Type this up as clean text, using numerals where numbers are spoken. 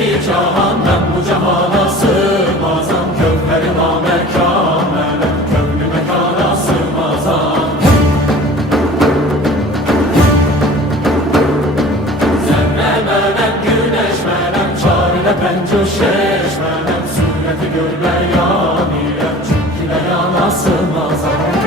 iki cahan ben bu cahana sığmazam. Kövheri namekâmele kövlü mekana sığmazam. Zerre menem güneş menem çarine pencuşeş menem sureti görme yanire çünkü yana sığmazam.